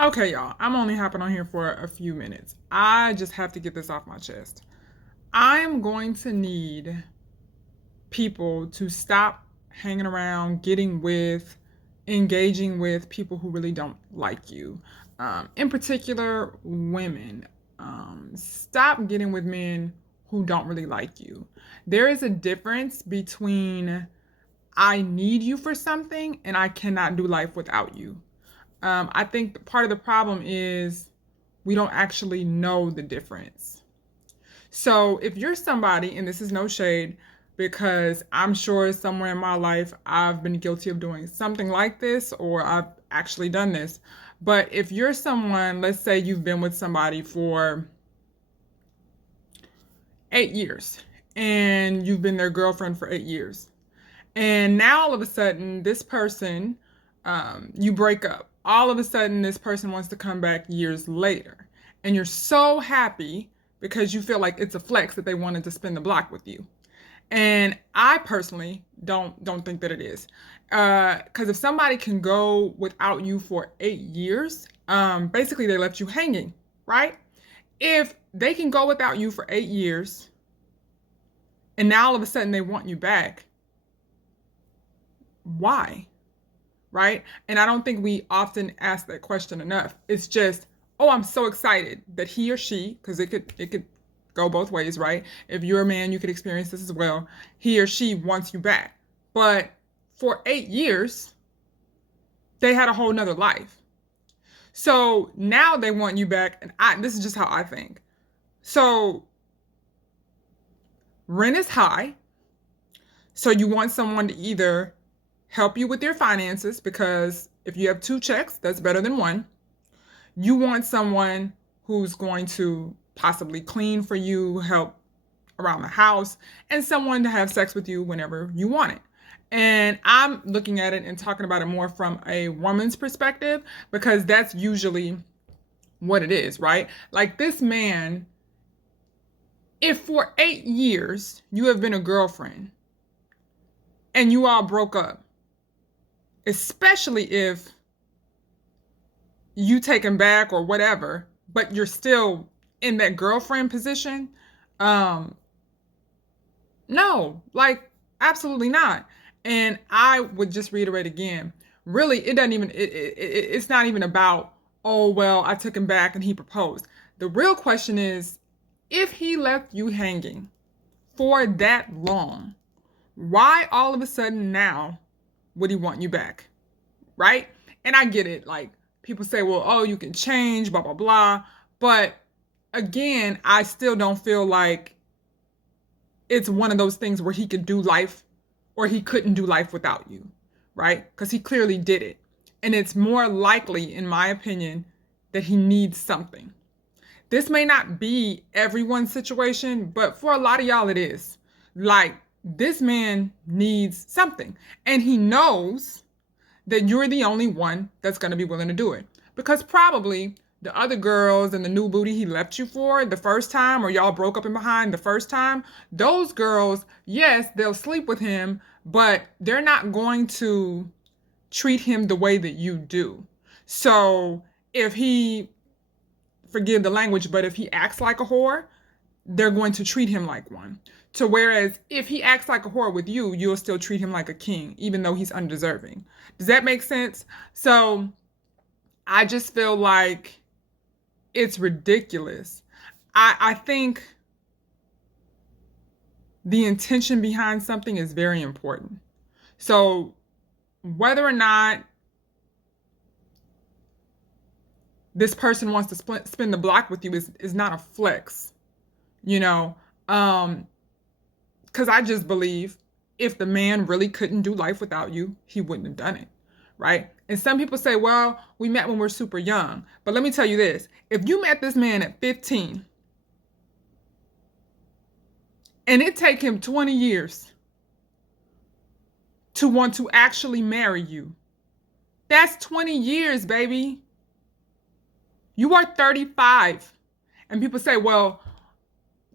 Okay, y'all, I'm only hopping on here for a few minutes. I just have to get this off my chest. I am going to need people to stop hanging around, getting with, engaging with people who really don't like you. In particular, women. Stop getting with men who don't really like you. There is a difference between I need you for something and I cannot do life without you. I think part of the problem is we don't actually know the difference. So if you're somebody, and this is no shade, because I'm sure somewhere in my life I've been guilty of doing something like this, or I've actually done this. But if you're someone, let's say you've been with somebody for 8 years and you've been their girlfriend for 8 years, and now all of a sudden, this person, you break up. All of a sudden, this person wants to come back years later. And you're so happy because you feel like it's a flex that they wanted to spin the block with you. And I personally don't think that it is. Because if somebody can go without you for 8 years, basically they left you hanging, right? If they can go without you for 8 years and now all of a sudden they want you back, why? Right? And I don't think we often ask that question enough. It's just, oh, I'm so excited that he or she, because it could go both ways, right? If you're a man, you could experience this as well. He or she wants you back. But for 8 years, they had a whole nother life. So now they want you back, and this is just how I think. So rent is high. So you want someone to either help you with your finances, because if you have two checks, that's better than one. You want someone who's going to possibly clean for you, help around the house, and someone to have sex with you whenever you want it. And I'm looking at it and talking about it more from a woman's perspective, because that's usually what it is, right? Like this man, if for 8 years you have been a girlfriend and you all broke up, especially if you take him back or whatever, but you're still in that girlfriend position, um, no, like absolutely not. And I would just reiterate again, really, it doesn't even, it's not even about, oh, well, I took him back and he proposed. The real question is, if he left you hanging for that long, why all of a sudden now would he want you back? Right? And I get it. Like people say, well, oh, you can change, blah, blah, blah. But again, I still don't feel like it's one of those things where he could do life or he couldn't do life without you, right? Because he clearly did it. And it's more likely, in my opinion, that he needs something. This may not be everyone's situation, but for a lot of y'all, it is. Like, this man needs something. And he knows that you're the only one that's going to be willing to do it. Because probably the other girls and the new booty he left you for the first time, or y'all broke up in behind the first time, those girls, yes, they'll sleep with him, but they're not going to treat him the way that you do. So if he, forgive the language, but if he acts like a whore, they're going to treat him like one. To whereas if he acts like a whore with you, you'll still treat him like a king, even though he's undeserving. Does that make sense? So I just feel like it's ridiculous. I think the intention behind something is very important. So whether or not this person wants to spin the block with you is not a flex, you know? Because I just believe if the man really couldn't do life without you, he wouldn't have done it, right? And some people say, well, we met when we're super young. But let me tell you this. If you met this man at 15 and it take him 20 years to want to actually marry you, that's 20 years, baby. You are 35. And people say, well,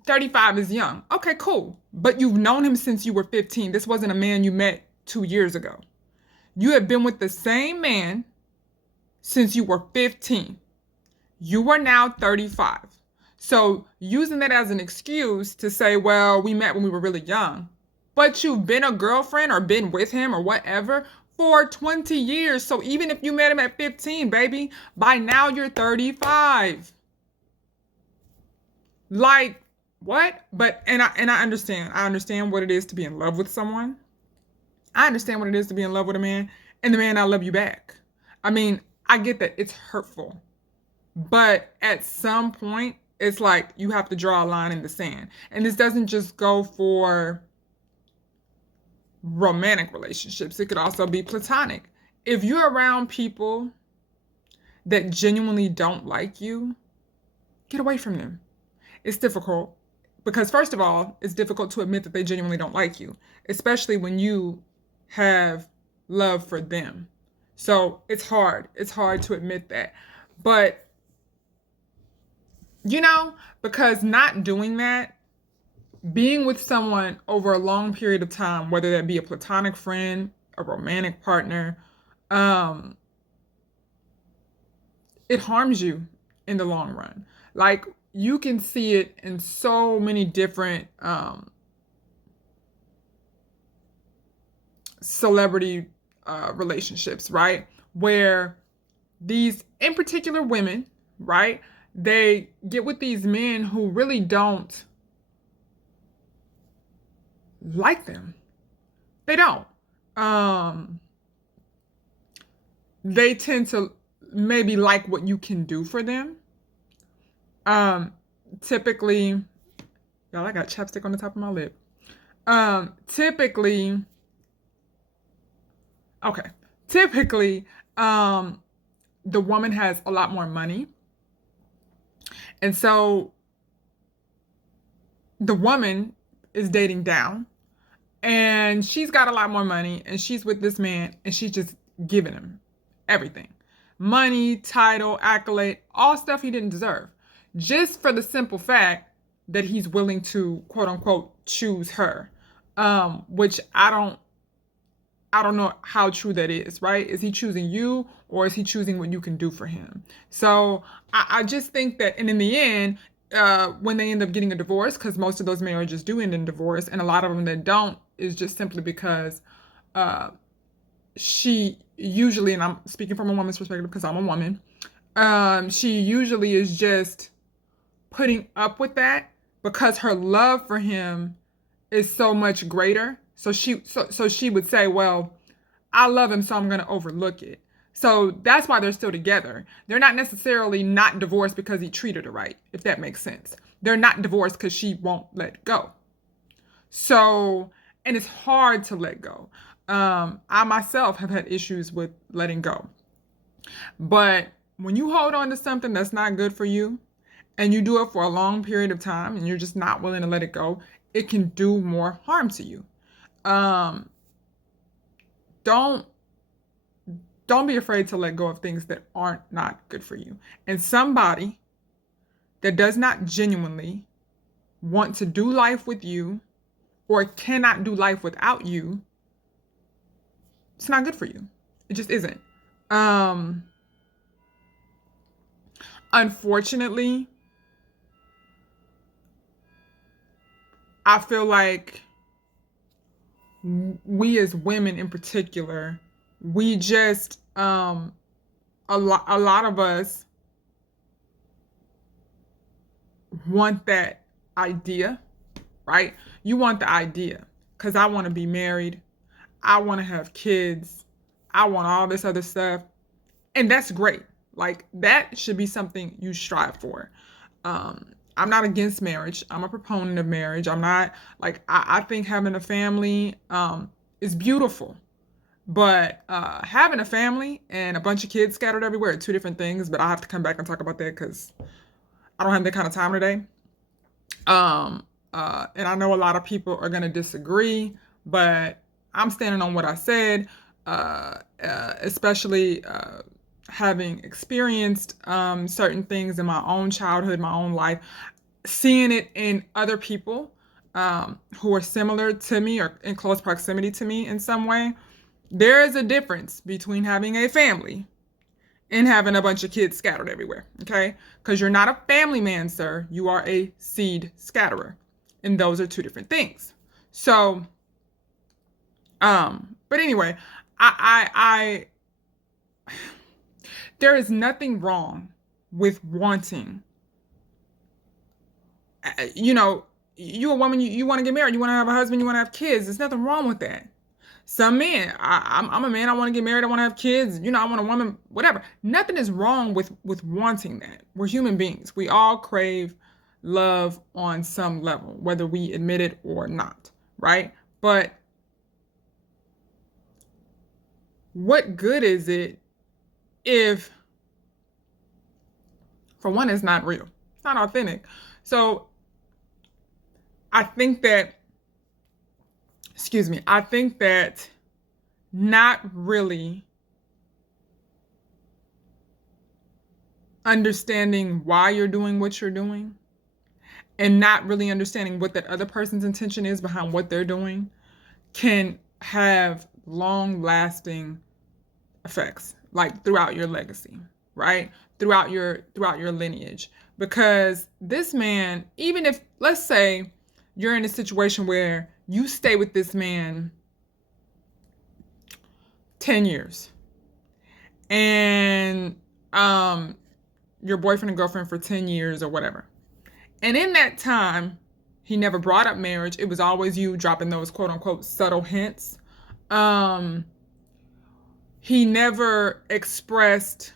35 is young. Okay, cool. But you've known him since you were 15. This wasn't a man you met 2 years ago. You have been with the same man since you were 15. You are now 35. So using that as an excuse to say, well, we met when we were really young, but you've been a girlfriend or been with him or whatever for 20 years. So even if you met him at 15, baby, by now you're 35. Like, what? But I understand. I understand what it is to be in love with someone. I understand what it is to be in love with a man and the man not love you back. I mean, I get that it's hurtful. But at some point, it's like you have to draw a line in the sand. And this doesn't just go for romantic relationships, it could also be platonic. If you're around people that genuinely don't like you, get away from them. It's difficult because, first of all, it's difficult to admit that they genuinely don't like you, especially when you have love for them. So it's hard. It's hard to admit that. But, because not doing that, being with someone over a long period of time, whether that be a platonic friend, a romantic partner, it harms you in the long run. Like, you can see it in so many different celebrity relationships, right? Where these, in particular women, right, they get with these men who really don't like them. They don't. They tend to maybe like what you can do for them. Typically, y'all, I got chapstick on the top of my lip. Typically, the woman has a lot more money. And so the woman is dating down and she's got a lot more money and she's with this man and she's just giving him everything. Money, title, accolade, all stuff he didn't deserve. Just for the simple fact that he's willing to, quote unquote, choose her. Which I don't know how true that is, right? Is he choosing you or is he choosing what you can do for him? So I just think that, and in the end, when they end up getting a divorce, because most of those marriages do end in divorce, and a lot of them that don't, is just simply because she usually, and I'm speaking from a woman's perspective because I'm a woman, she usually is just putting up with that because her love for him is so much greater. So she would say, well, I love him, so I'm going to overlook it. So that's why they're still together. They're not necessarily not divorced because he treated her right, if that makes sense. They're not divorced because she won't let go. So, and it's hard to let go. I myself have had issues with letting go. But when you hold on to something that's not good for you, and you do it for a long period of time, and you're just not willing to let it go, it can do more harm to you. Don't be afraid to let go of things that aren't not good for you. And somebody that does not genuinely want to do life with you or cannot do life without you, it's not good for you. It just isn't. Unfortunately, I feel like we as women in particular, we just a lot of us want that idea, right? You want the idea because I want to be married, I want to have kids, I want all this other stuff, and that's great. Like, that should be something you strive for. I'm not against marriage. I'm a proponent of marriage. I'm not, like, I think having a family is beautiful. But having a family and a bunch of kids scattered everywhere are two different things. But I'll have to come back and talk about that because I don't have that kind of time today. And I know a lot of people are going to disagree, but I'm standing on what I said, especially having experienced certain things in my own childhood, my own life, seeing it in other people who are similar to me or in close proximity to me in some way. There is a difference between having a family and having a bunch of kids scattered everywhere, okay? Because you're not a family man, sir. You are a seed scatterer. And those are two different things. So, but anyway, I there is nothing wrong with wanting, you know, you a woman, you want to get married, you want to have a husband, you want to have kids. There's nothing wrong with that. Some men, I'm a man, I want to get married, I want to have kids, you know, I want a woman, whatever. Nothing is wrong with wanting that. We're human beings. We all crave love on some level, whether we admit it or not, right? But what good is it if, for one, it's not real? It's not authentic. So I think that, excuse me, I think that not really understanding why you're doing what you're doing and not really understanding what that other person's intention is behind what they're doing can have long lasting effects, like throughout your legacy, right? Throughout your lineage. Because this man, even if, let's say you're in a situation where you stay with this man 10 years and your boyfriend and girlfriend for 10 years or whatever. And in that time, he never brought up marriage. It was always you dropping those quote unquote subtle hints. He never expressed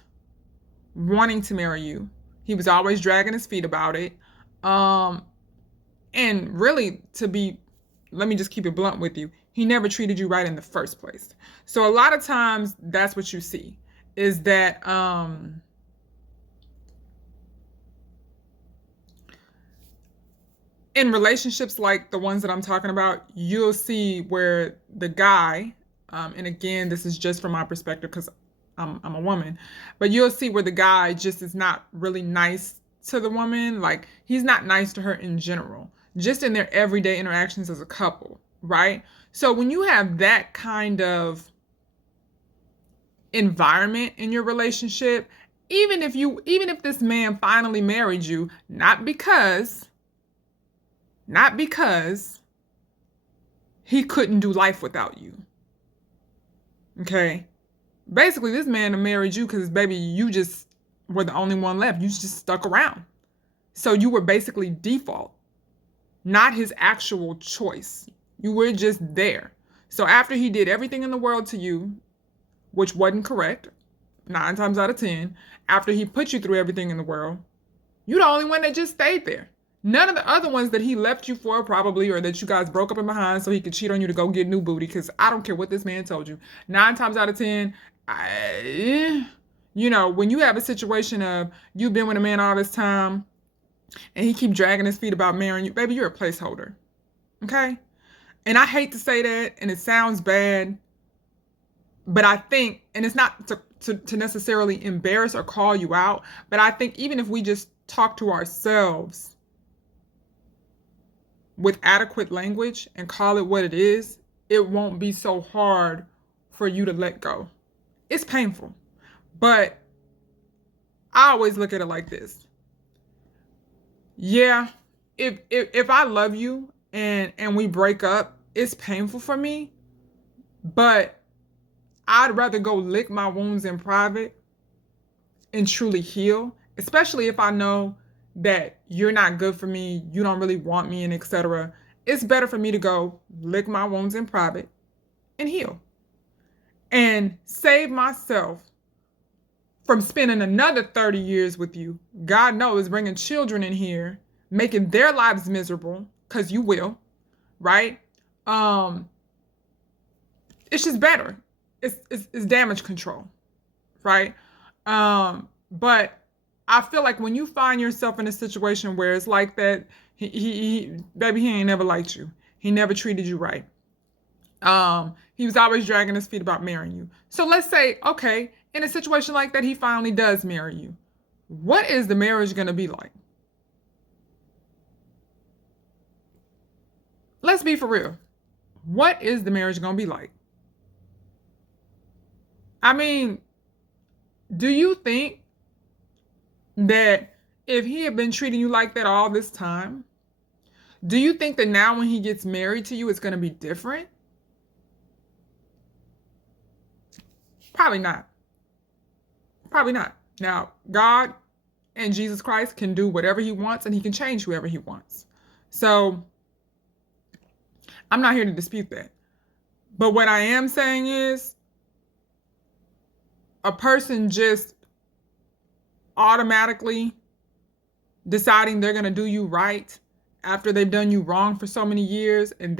wanting to marry you. He was always dragging his feet about it. And really, let me just keep it blunt with you, he never treated you right in the first place. So a lot of times that's what you see, is that in relationships like the ones that I'm talking about, you'll see where the guy, and again, this is just from my perspective because I'm a woman, but you'll see where the guy just is not really nice to the woman. Like, he's not nice to her in general, just in their everyday interactions as a couple, right? So when you have that kind of environment in your relationship, even if this man finally married you, not because he couldn't do life without you. Okay? Basically, this man married you because, baby, you just were the only one left. You just stuck around. So you were basically default, not his actual choice. You were just there. So after he did everything in the world to you, which wasn't correct, 9 times out of 10, after he put you through everything in the world, you're the only one that just stayed there. None of the other ones that he left you for, probably, or that you guys broke up in behind so he could cheat on you to go get new booty, because I don't care what this man told you. 9 times out of 10, when you have a situation of you've been with a man all this time and he keep dragging his feet about marrying you, baby, you're a placeholder. Okay? And I hate to say that, and it sounds bad, but I think, and it's not to necessarily embarrass or call you out, but I think even if we just talk to ourselves with adequate language and call it what it is, it won't be so hard for you to let go. It's painful, but I always look at it like this. Yeah, if I love you and we break up, it's painful for me, but I'd rather go lick my wounds in private and truly heal, especially if I know that you're not good for me, you don't really want me, and etc. It's better for me to go lick my wounds in private and heal and save myself from spending another 30 years with you. God knows, bringing children in here, making their lives miserable, because you will, right? It's just better. It's damage control, right? But I feel like when you find yourself in a situation where it's like that, baby, he ain't never liked you. He never treated you right. He was always dragging his feet about marrying you. So let's say, okay, in a situation like that, he finally does marry you. What is the marriage going to be like? Let's be for real. What is the marriage going to be like? I mean, Do you think that if he had been treating you like that all this time, do you think that now when he gets married to you, it's going to be different? Probably not. Probably not. Now, God and Jesus Christ can do whatever he wants and he can change whoever he wants. So I'm not here to dispute that. But what I am saying is a person just automatically deciding they're going to do you right after they've done you wrong for so many years, and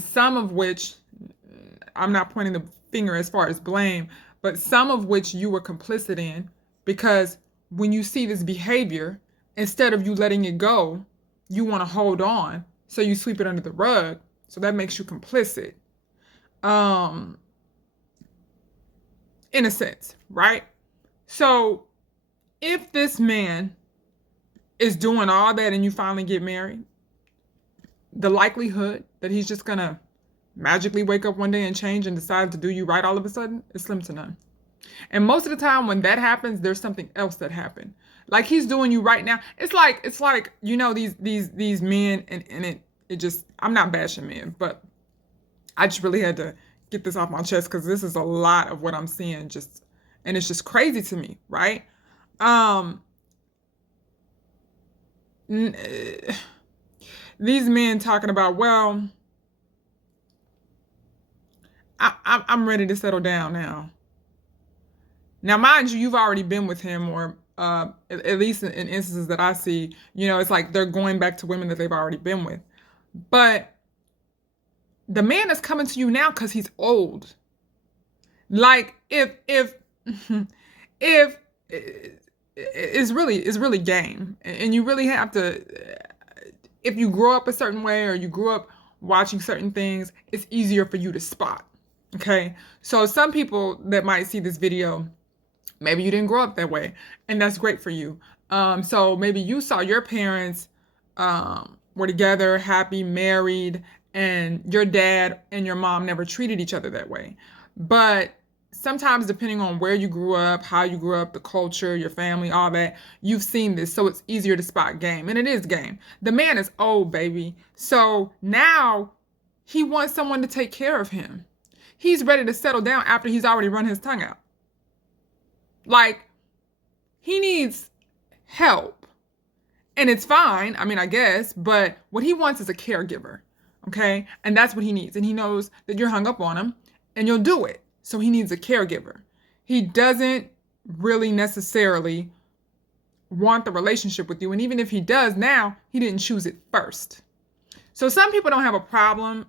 some of which, I'm not pointing the finger as far as blame, but some of which you were complicit in, because when you see this behavior, instead of you letting it go, you want to hold on, so you sweep it under the rug, so that makes you complicit. Um, in a sense, right? So if this man is doing all that and you finally get married, the likelihood that he's just gonna magically wake up one day and change and decide to do you right all of a sudden is slim to none. And most of the time when that happens, there's something else that happened. Like he's doing you right now. It's like these men, and it just, I'm not bashing men, but I just really had to get this off my chest because this is a lot of what I'm seeing, just, and it's just crazy to me, right? Um these men talking about, well, I'm ready to settle down now. Now, mind you, you've already been with him, or at least in instances that I see, it's like they're going back to women that they've already been with. But the man is coming to you now because he's old. Like if if it's really game, and you really have to. If you grow up a certain way or you grew up watching certain things, it's easier for you to spot. Okay, so some people that might see this video, maybe you didn't grow up that way, and that's great for you. So maybe you saw your parents were together, happy, married, and your dad and your mom never treated each other that way. But sometimes, depending on where you grew up, how you grew up, the culture, your family, all that, you've seen this, so it's easier to spot game. And it is game. The man is old, baby. So now he wants someone to take care of him. He's ready to settle down after he's already run his tongue out. Like, he needs help. And it's fine, I mean, I guess, but what he wants is a caregiver, okay? And that's what he needs. And he knows that you're hung up on him and you'll do it. So he needs a caregiver. He doesn't really necessarily want the relationship with you. And even if he does now, he didn't choose it first. So some people don't have a problem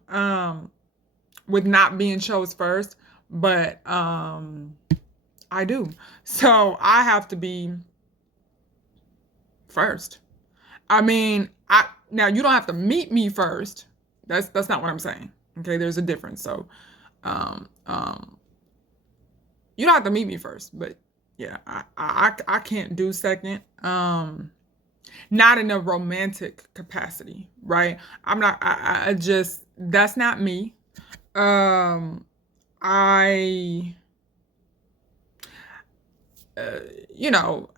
with not being chose first, but I do. So I have to be first. I mean, now you don't have to meet me first. That's not what I'm saying. Okay, there's a difference. So um, um, you don't have to meet me first, but yeah, I can't do second. Not in a romantic capacity, right? I'm not. I just, that's not me. Um, I uh, you know,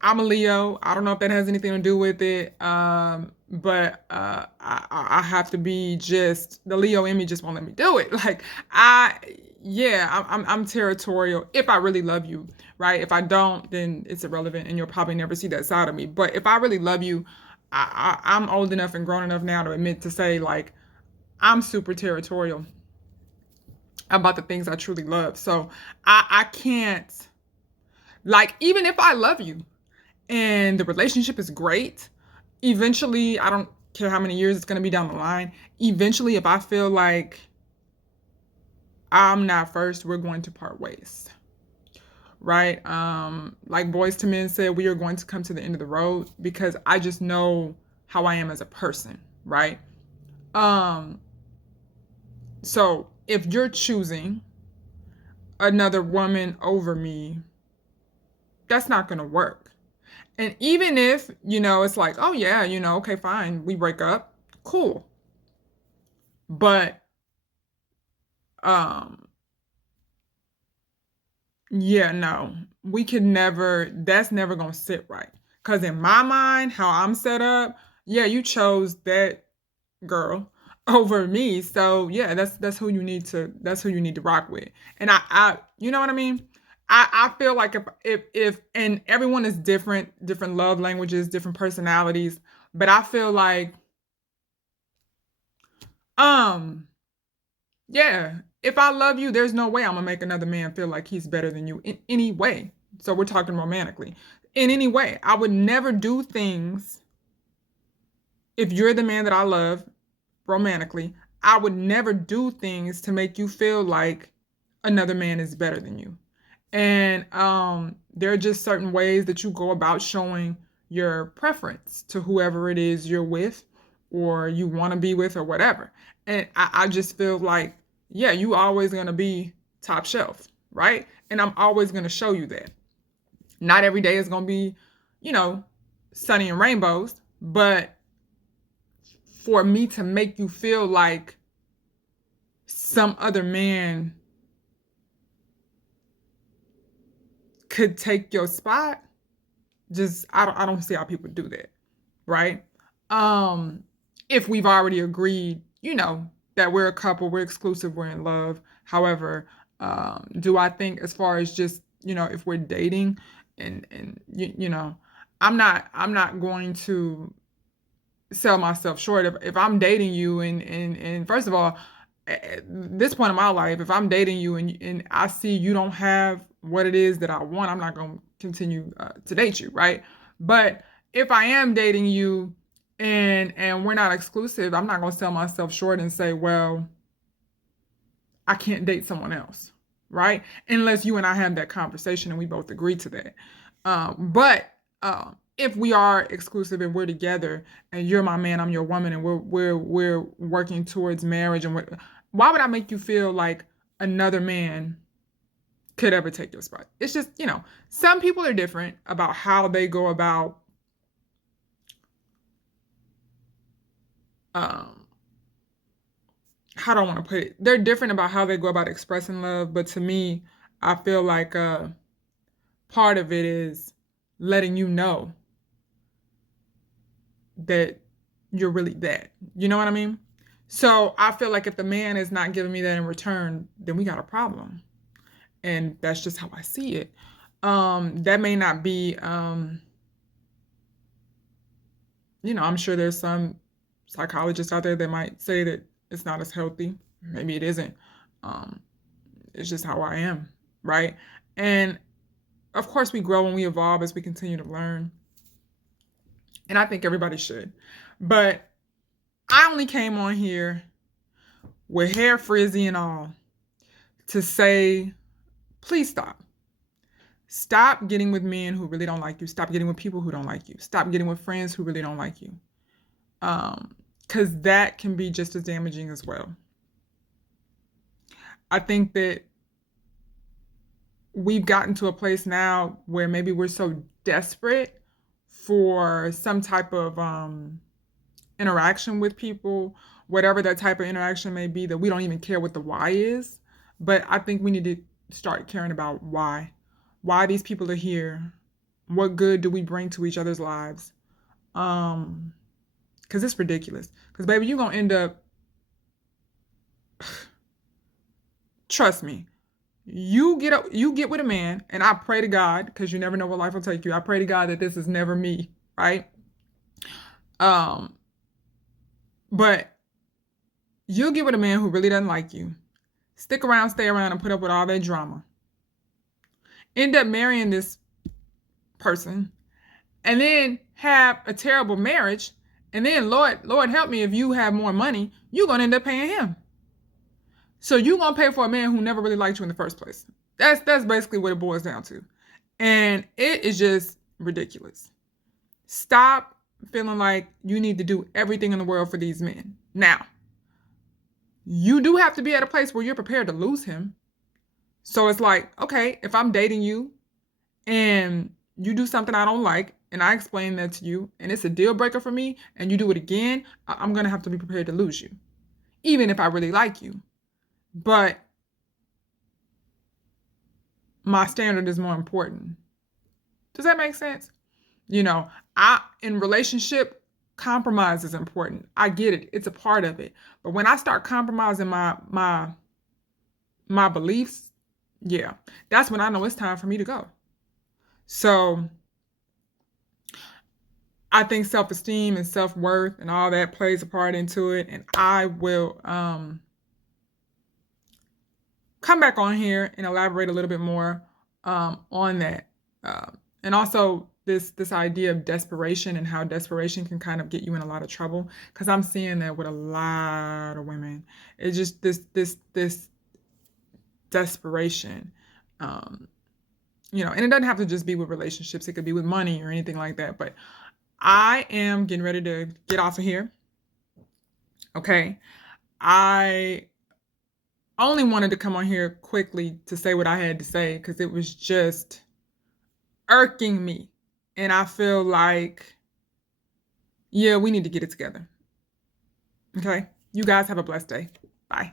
I'm a Leo. I don't know if that has anything to do with it. But I have to be, just the Leo in me just won't let me do it. Like I, yeah, I'm territorial if I really love you, right? If I don't, then it's irrelevant, and you'll probably never see that side of me. But if I really love you, I'm old enough and grown enough now to admit to say, like, I'm super territorial about the things I truly love. So I can't, like, even if I love you and the relationship is great, eventually, I don't care how many years it's going to be down the line, eventually, if I feel like I'm not first, we're going to part ways, right? Like Boys to Men said, we are going to come to the end of the road, because I just know how I am as a person, right? Um, so if you're choosing another woman over me, that's not going to work. And even if, it's like, oh yeah, okay, fine, we break up, cool. But um Yeah, no. We could never, that's never gonna sit right. Cause in my mind, how I'm set up, yeah, you chose that girl over me. So yeah, that's who you need to, that's who you need to rock with. And I you know what I mean? I feel like if and everyone is different, different love languages, different personalities, but I feel like um yeah, if I love you, there's no way I'm gonna make another man feel like he's better than you in any way. So we're talking romantically. In any way, I would never do things if you're the man that I love romantically. I would never do things to make you feel like another man is better than you. And there are just certain ways that you go about showing your preference to whoever it is you're with or you want to be with or whatever. And I just feel like, yeah, you always going to be top shelf, right? And I'm always going to show you that. Not every day is going to be, you know, sunny and rainbows, but for me to make you feel like some other man could take your spot, just I don't see how people do that, right? Um if we've already agreed, that we're a couple, we're exclusive, we're in love. However, do I think as far as just, if we're dating and I'm not going to sell myself short. If I'm dating you and first of all, at this point in my life, if I'm dating you and I see you don't have what it is that I want, I'm not going to continue to date you, right? But if I am dating you and we're not exclusive, I'm not going to sell myself short and say, well, I can't date someone else, right? Unless you and I have that conversation and we both agree to that. But if we are exclusive and we're together, and you're my man, I'm your woman, and we're working towards marriage, and why would I make you feel like another man could ever take your spot? It's just, some people are different about how they go about um how do I want to put it? They're different about how they go about expressing love, but to me, I feel like part of it is letting you know that you're really that. You know what I mean? So I feel like if the man is not giving me that in return, then we got a problem. And that's just how I see it. That may not be I'm sure there's some psychologists out there that might say that it's not as healthy. Maybe it isn't. Um, it's just how I am, right? And of course we grow and we evolve as we continue to learn. And I think everybody should. But I only came on here with hair frizzy and all to say, please stop. Stop getting with men who really don't like you. Stop getting with people who don't like you. Stop getting with friends who really don't like you. Because that can be just as damaging as well. I think that we've gotten to a place now where maybe we're so desperate for some type of interaction with people, whatever that type of interaction may be, that we don't even care what the why is. But I think we need to start caring about why these people are here, what good do we bring to each other's lives. Because it's ridiculous. Because baby, you're gonna end up, trust me, you get with a man, and I pray to God, because you never know what life will take you. I pray to God that this is never me, right? um but you'll get with a man who really doesn't like you, stick around, stay around, and put up with all that drama, end up marrying this person, and then have a terrible marriage, and then Lord help me, if you have more money, you're gonna end up paying him. So you're gonna pay for a man who never really liked you in the first place. That's basically what it boils down to. And it is just ridiculous. Stop feeling like you need to do everything in the world for these men. Now, you do have to be at a place where you're prepared to lose him. So it's like, okay, if I'm dating you and you do something I don't like, and I explain that to you, and it's a deal breaker for me, and you do it again, I'm gonna have to be prepared to lose you, even if I really like you. But my standard is more important. Does that make sense? You know, in relationship, compromise is important. I get it. It's a part of it. But when I start compromising my beliefs, yeah, that's when I know it's time for me to go. So I think self-esteem and self-worth and all that plays a part into it. And I will come back on here and elaborate a little bit more on that. And also this idea of desperation and how desperation can kind of get you in a lot of trouble, because I'm seeing that with a lot of women. It's just this desperation. And it doesn't have to just be with relationships. It could be with money or anything like that. But I am getting ready to get off of here. Okay. I only wanted to come on here quickly to say what I had to say because it was just irking me. And I feel like, yeah, we need to get it together. Okay. You guys have a blessed day. Bye.